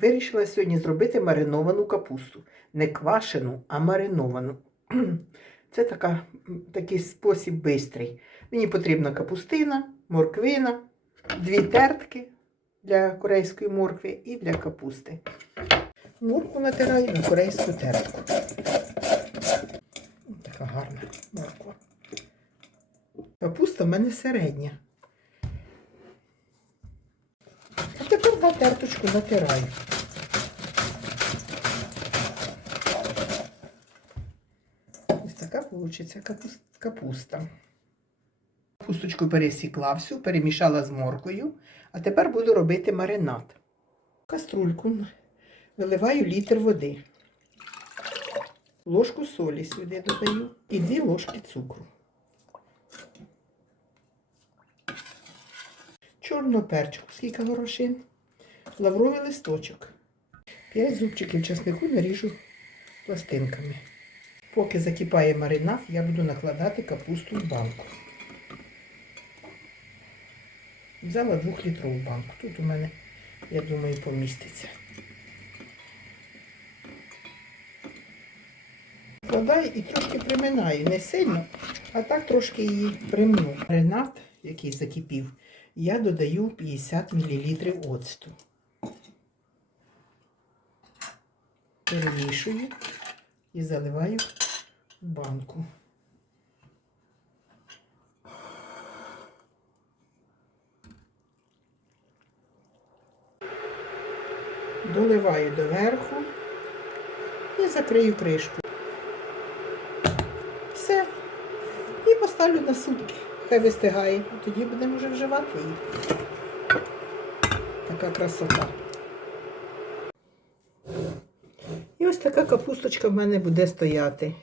Вирішила сьогодні зробити мариновану капусту. Не квашену, а мариновану. Це така, такий спосіб бистрий. Мені потрібна капустина, морквина, дві тертки для корейської моркви і для капусти. Моркву натираю на корейську тертку. Така гарна морква. Капуста в мене середня. А тепер на терточку натираю. Ось така вийде капуста. Капусточку пересікла всю, перемішала з моркою, а тепер буду робити маринад. Каструльку виливаю літр води, ложку солі сюди додаю і дві ложки цукру. Чорного перчику, скільки горошин, лавровий листочок. П'ять зубчиків часнику наріжу пластинками. Поки закипає маринад, я буду накладати капусту в банку. Взяла двохлітрову банку. Тут у мене, я думаю, поміститься. Вкладаю і трошки приминаю. Не сильно, а так трошки її примну. Маринад, який закипів, я додаю 50 мл оцту. Перемішую і заливаю в банку. Доливаю доверху і закрию кришку. Все. І поставлю на сутки. Хай вистигає. Тоді будемо вже вживати її. Така красота. Ось така капусточка в мене буде стояти.